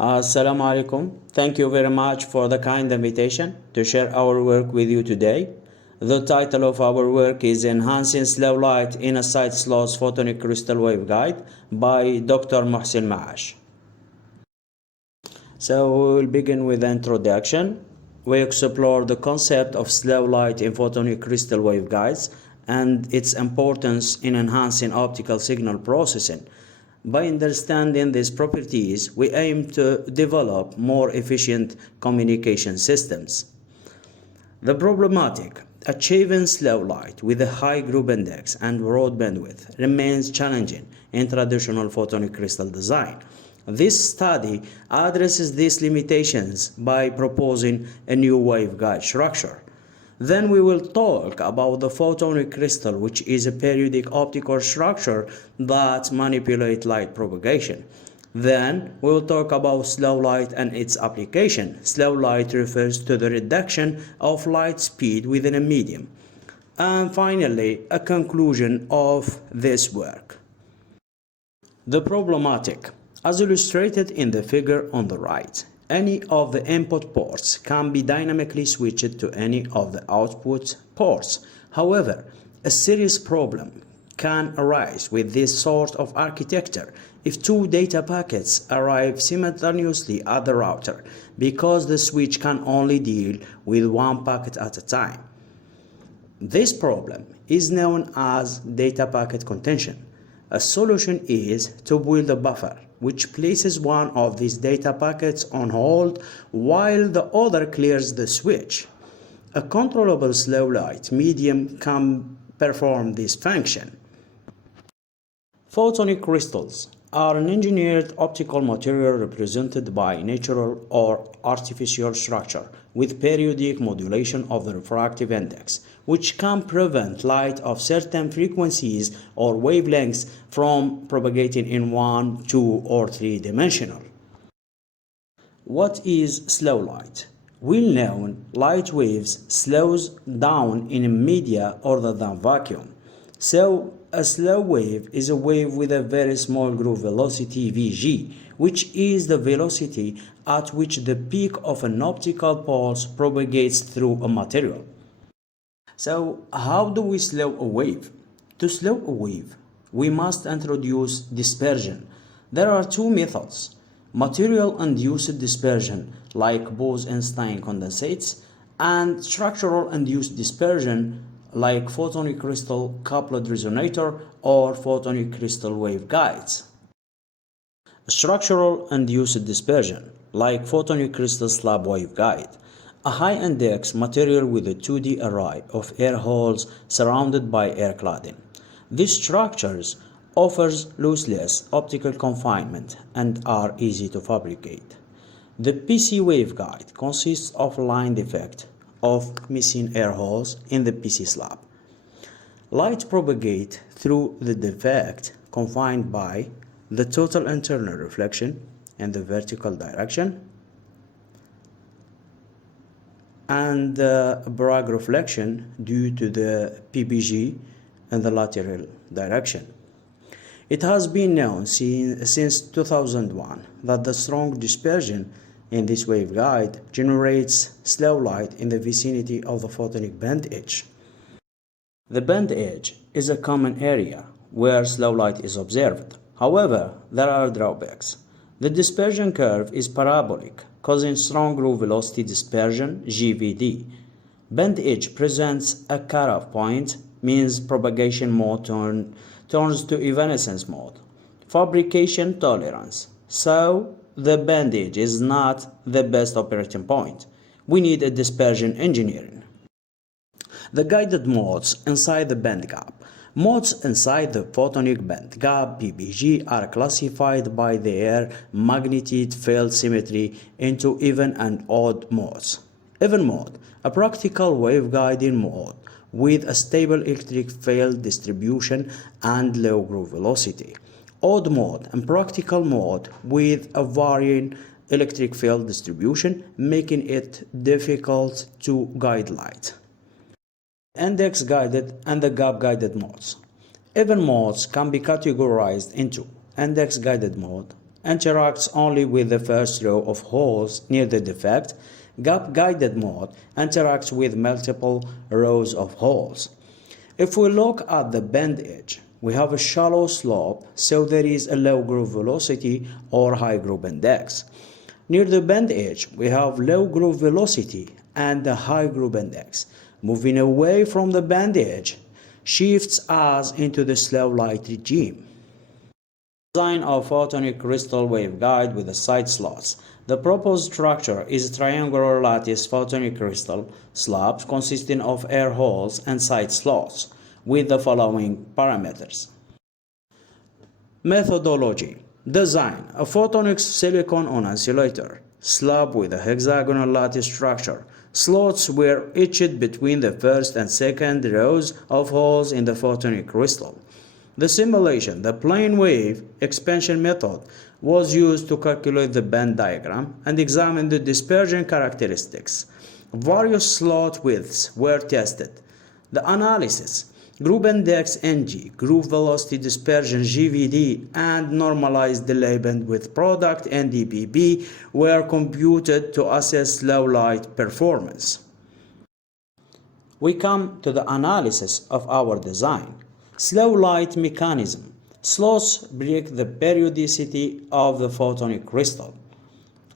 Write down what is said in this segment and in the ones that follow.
Assalamu alaikum. Thank you very much for the kind invitation to share our work with you today. The title of our work is Enhancing Slow Light in a Side Slots Photonic Crystal Waveguide by Dr. Mouhssin MAACHE. So we will begin with the introduction. We explore the concept of slow light in photonic crystal waveguides and its importance in enhancing optical signal processing. By understanding these properties, we aim to develop more efficient communication systems. The problematic: achieving slow light with a high group index and broad bandwidth remains challenging in traditional photonic crystal design. This study addresses these limitations by proposing a new waveguide structure. Then we will talk about the photonic crystal, which is a periodic optical structure that manipulates light propagation. Then we will talk about slow light and its application. Slow light refers to the reduction of light speed within a medium. And finally, a conclusion of this work. The problematic. As illustrated in the figure on the right, any of the input ports can be dynamically switched to any of the output ports. However, a serious problem can arise with this sort of architecture if two data packets arrive simultaneously at the router, because the switch can only deal with one packet at a time. This problem is known as data packet contention. A solution is to build a buffer which places one of these data packets on hold while the other clears the switch. A controllable slow light medium can perform this function. Photonic crystals are an engineered optical material represented by natural or artificial structure with periodic modulation of the refractive index, which can prevent light of certain frequencies or wavelengths from propagating in 1, 2, or 3-dimensional. What is slow light? Well-known light waves slows down in media other than vacuum. So, a slow wave is a wave with a very small group velocity Vg, which is the velocity at which the peak of an optical pulse propagates through a material. So, how do we slow a wave? To slow a wave, we must introduce dispersion. There are two methods: material-induced dispersion, like Bose-Einstein condensates, and structural-induced dispersion, like photonic crystal coupled resonator or photonic crystal waveguides. Structural induced dispersion, like photonic crystal slab waveguide, a high index material with a 2D array of air holes surrounded by air cladding. These structures offers lossless optical confinement and are easy to fabricate. The PC waveguide consists of line defect of missing air holes in the PC slab. Light propagates through the defect confined by the total internal reflection in the vertical direction and the Bragg reflection due to the PBG in the lateral direction. It has been known since 2001 that the strong dispersion in this waveguide generates slow light in the vicinity of the photonic band edge. The band edge is a common area where slow light is observed. However, there are drawbacks. The dispersion curve is parabolic, causing strong group velocity dispersion, GVD. Band edge presents a cutoff point, means propagation mode turns to evanescence mode. Fabrication tolerance. So, the band edge is not the best operating point. We need a dispersion engineering. The guided modes inside the band gap. Modes inside the photonic band gap PBG are classified by their magnetic field symmetry into even and odd modes. Even mode, a practical waveguiding mode with a stable electric field distribution and low group velocity. Odd mode and practical mode with a varying electric field distribution, making it difficult to guide light. Index guided and the gap guided modes. Even modes can be categorized into index guided mode, interacts only with the first row of holes near the defect. Gap-guided mode interacts with multiple rows of holes. If we look at the bend edge, we have a shallow slope, so there is a low groove velocity or high groove index. Near the bend edge, we have low groove velocity and a high groove index. Moving away from the bend edge shifts us into the slow light regime. Design of photonic crystal waveguide with the side slots. The proposed structure is a triangular lattice photonic crystal slabs consisting of air holes and side slots with the following parameters. Methodology. Design a photonic silicon on insulator slab with a hexagonal lattice structure. Slots were etched between the first and second rows of holes in the photonic crystal. The simulation, the plane wave expansion method, was used to calculate the bend diagram and examine the dispersion characteristics. Various slot widths were tested. The analysis, groove index NG, groove velocity dispersion GVD, and normalized delay bandwidth product NDBB were computed to assess low light performance. We come to the analysis of our design. Slow light mechanism. Slots break the periodicity of the photonic crystal,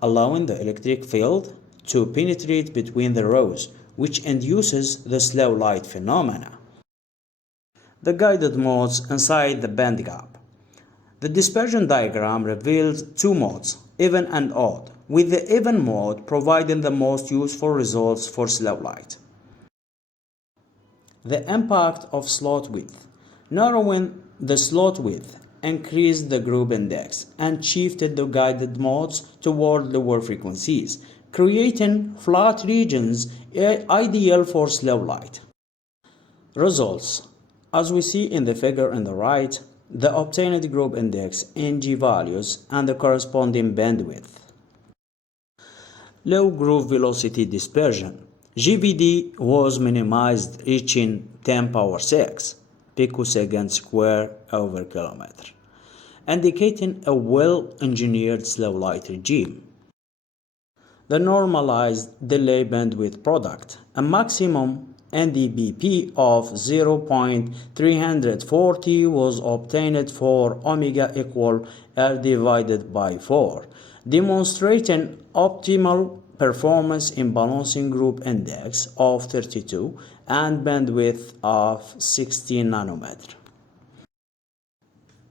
allowing the electric field to penetrate between the rows, which induces the slow light phenomena. The guided modes inside the band gap. The dispersion diagram reveals two modes, even and odd, with the even mode providing the most useful results for slow light. The impact of slot width. Narrowing the slot width increased the groove index and shifted the guided modes toward lower frequencies, creating flat regions ideal for slow light. Results. As we see in the figure on the right, the obtained groove index NG values and the corresponding bandwidth. Low groove velocity dispersion. GVD was minimized, reaching 10 power 6 picosecond square over kilometer, indicating a well-engineered slow light regime. The normalized delay bandwidth product, a maximum NDBP of 0.340 was obtained for omega equal R divided by 4, demonstrating optimal performance in balancing group index of 32 and bandwidth of 16 nanometer.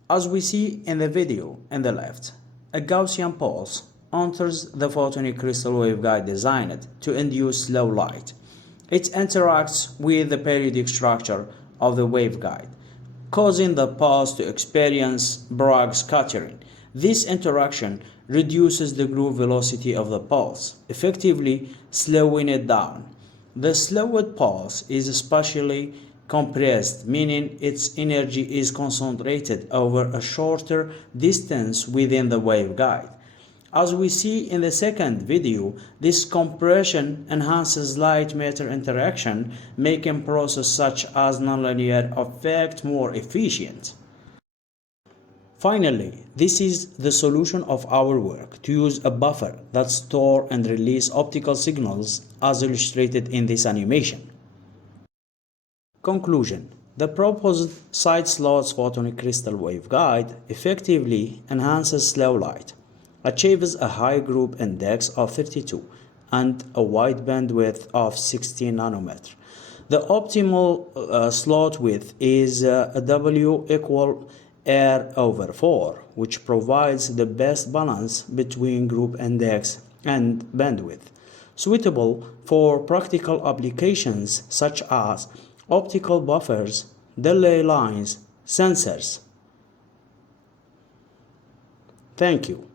As we see in the video on the left, a Gaussian pulse enters the photonic crystal waveguide designed to induce slow light. It interacts with the periodic structure of the waveguide, causing the pulse to experience Bragg scattering. This interaction reduces the groove velocity of the pulse, effectively slowing it down. The slowed pulse is spatially compressed, meaning its energy is concentrated over a shorter distance within the waveguide. As we see in the second video, this compression enhances light-matter interaction, making processes such as nonlinear effect more efficient. Finally, this is the solution of our work, to use a buffer that stores and releases optical signals as illustrated in this animation. Conclusion. The proposed side slots photonic crystal waveguide effectively enhances slow light, achieves a high group index of 32 and a wide bandwidth of 16 nanometer. The optimal slot width is W equal R over 4, which provides the best balance between group index and bandwidth, suitable for practical applications such as optical buffers, delay lines, sensors. Thank you.